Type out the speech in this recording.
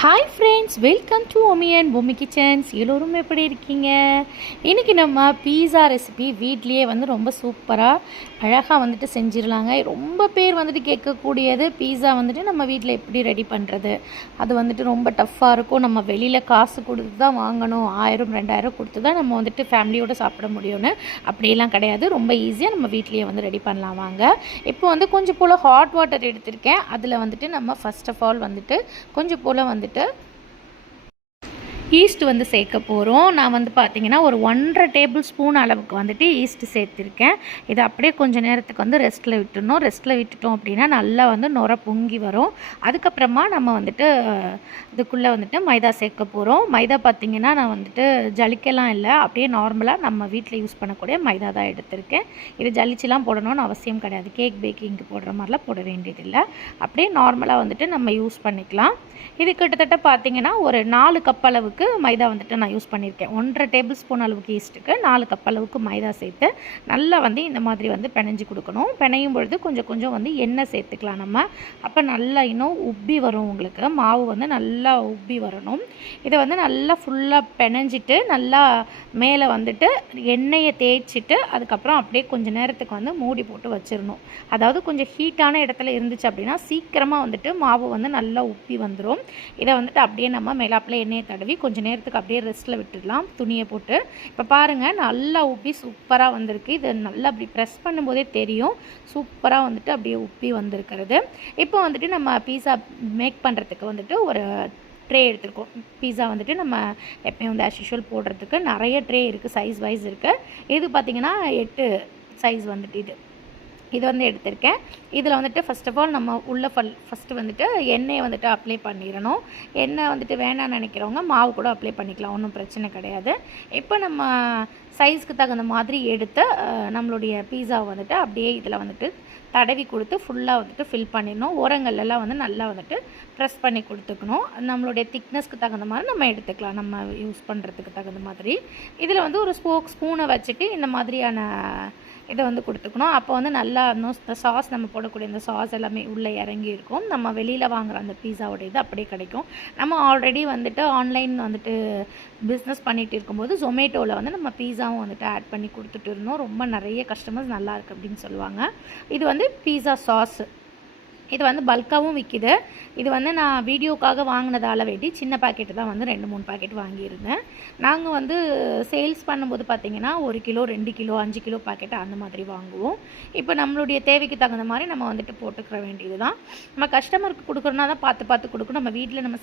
Hi friends, welcome to Omi and Pommi kitchens. எல்லோரும் எப்படி இருக்கீங்க? இன்றைக்கி நம்ம பீஸா ரெசிபி வீட்லேயே ரொம்ப சூப்பராக அழகாக செஞ்சிடலாங்க. ரொம்ப பேர் கேட்கக்கூடியது பீஸா நம்ம வீட்டில் எப்படி ரெடி பண்ணுறது. அது ரொம்ப டஃப்பாக இருக்கும். நம்ம வெளியில் காசு கொடுத்து தான் வாங்கணும், 1000 2000 கொடுத்து தான் நம்ம ஃபேமிலியோடு சாப்பிட முடியும்னு. அப்படியெல்லாம் கிடையாது. ரொம்ப ஈஸியாக நம்ம வீட்லேயே ரெடி பண்ணலாம் வாங்க. இப்போ கொஞ்சம் போல் ஹாட் வாட்டர் எடுத்திருக்கேன். அதில் நம்ம ஃபஸ்ட் ஆஃப் ஆல் கொஞ்சம் போல் ஈஸ்ட் சேர்க்க போகிறோம். நான் பார்த்திங்கன்னா ஒரு 1.5 டேபிள் ஸ்பூன் அளவுக்கு ஈஸ்ட்டு சேர்த்துருக்கேன். இதை அப்படியே கொஞ்சம் நேரத்துக்கு ரெஸ்ட்டில் விட்டுடணும். ரெஸ்ட்டில் விட்டுட்டோம் அப்படின்னா நல்லா நுர பொங்கி வரும். அதுக்கப்புறமா நம்ம இதுக்குள்ளே மைதா சேர்க்க போகிறோம். மைதா பார்த்திங்கன்னா நான் ஜலிக்கலாம் இல்லை, அப்படியே நார்மலாக நம்ம வீட்டில் யூஸ் பண்ணக்கூடிய மைதா தான் எடுத்திருக்கேன். இது ஜலிச்சுலாம் போடணும்னு அவசியம் கிடையாது. கேக் பேக்கிங்க்கு போடுற மாதிரிலாம் போட வேண்டியதில்லை. அப்படியே நார்மலாக நம்ம யூஸ் பண்ணிக்கலாம். இது கிட்டத்தட்ட பார்த்திங்கன்னா ஒரு 4 கப் அளவுக்கு மைதா நான் யூஸ் பண்ணியிருக்கேன். 1.5 டேபிள் ஸ்பூன் அளவுக்கு ஈஸ்ட்டுக்கு 4 கப் அளவுக்கு மைதா சேர்த்து நல்லா இந்த மாதிரி பிணைஞ்சு கொடுக்கணும். பிணையும் பொழுது கொஞ்சம் கொஞ்சம் எண்ணெய் சேர்த்துக்கலாம் நம்ம. அப்போ நல்லா இன்னும் உப்பி வரும். உங்களுக்கு மாவு நல்லா உப்பி வரணும். இதை நல்லா ஃபுல்லாக பிணைஞ்சிட்டு நல்லா மேலே எண்ணெயை தேய்ச்சிட்டு அதுக்கப்புறம் அப்படியே கொஞ்சம் நேரத்துக்கு மூடி போட்டு வச்சிடணும். அதாவது கொஞ்சம் ஹீட்டான இடத்துல இருந்துச்சு அப்படின்னா சீக்கிரமாக மாவு நல்லா உப்பி வந்துடும். இதை அப்படியே நம்ம மேலாப்பில் எண்ணெயை தடவி கொஞ்சம் நேரத்துக்கு அப்படியே ரெஸ்ட்டில் விட்டுடலாம் துணியை போட்டு. இப்போ பாருங்கள், நல்லா உப்பி சூப்பராக வந்திருக்கு. இது நல்லா அப்படி ப்ரெஸ் பண்ணும்போதே தெரியும் சூப்பராக அப்படியே உப்பி வந்திருக்கிறது. இப்போ நம்ம பீஸா மேக் பண்ணுறதுக்கு ஒரு ட்ரே எடுத்துருக்கோம். பீஸா நம்ம எப்பயும் ஆஸ் யூஷுவல் போடுறதுக்கு நிறைய ட்ரே இருக்குது, சைஸ் வைஸ் இருக்குது. இது பார்த்திங்கன்னா 8 சைஸ் இது எடுத்திருக்கேன். இதில் ஃபஸ்ட் ஆஃப் ஆல் நம்ம உள்ளே ஃபஸ்ட்டு எண்ணெயை அப்ளை பண்ணிடணும். எண்ணெய் வேணான்னு நினைக்கிறவங்க மாவு கூட அப்ளை பண்ணிக்கலாம், ஒன்றும் பிரச்சனை கிடையாது. இப்போ நம்ம சைஸ்க்கு தகுந்த மாதிரி எடுத்து நம்மளுடைய பீஸாவை அப்படியே இதில் தடவி கொடுத்து ஃபுல்லாக ஃபில் பண்ணிடணும். ஓரங்கள்லாம் நல்லா ப்ரெஸ் பண்ணி கொடுத்துக்கணும். நம்மளுடைய திக்னஸ்க்கு தகுந்த மாதிரி நம்ம எடுத்துக்கலாம், நம்ம யூஸ் பண்ணுறதுக்கு தகுந்த மாதிரி. இதில் ஒரு ஸ்பூனை வச்சுட்டு இந்த மாதிரியான இதை கொடுத்துக்கணும். அப்போ நல்லா இந்த சாஸ் நம்ம போடக்கூடிய இந்த சாஸ் எல்லாமே உள்ளே இறங்கி இருக்கும். நம்ம வெளியில் வாங்குகிற அந்த பீஸாவோட இது அப்படியே கிடைக்கும். நம்ம ஆல்ரெடி ஆன்லைன் பிஸ்னஸ் பண்ணிகிட்டு இருக்கும்போது ஜொமேட்டோவில் நம்ம பீஸாவும் ஆட் பண்ணி கொடுத்துட்டு இருந்தோம். ரொம்ப நிறைய கஸ்டமர்ஸ் நல்லாயிருக்கு அப்படின்னு சொல்லுவாங்க. இது பீஸா சாஸ். இது பல்காகவும் விற்கிது. இது நான் வீடியோக்காக வாங்கினதால வேண்டி சின்ன பாக்கெட்டு தான் 2-3 பாக்கெட் வாங்கியிருந்தேன். நாங்கள் சேல்ஸ் பண்ணும்போது பார்த்திங்கன்னா 1 கிலோ 2 கிலோ 5 கிலோ பாக்கெட் அந்த மாதிரி வாங்குவோம். இப்போ நம்மளுடைய தேவைக்கு தகுந்த மாதிரி நம்ம போட்டுக்கிற வேண்டியது தான். நம்ம கஸ்டமருக்கு கொடுக்குறோன்னா தான் பார்த்து பார்த்து கொடுக்கணும். நம்ம வீட்டில் நம்ம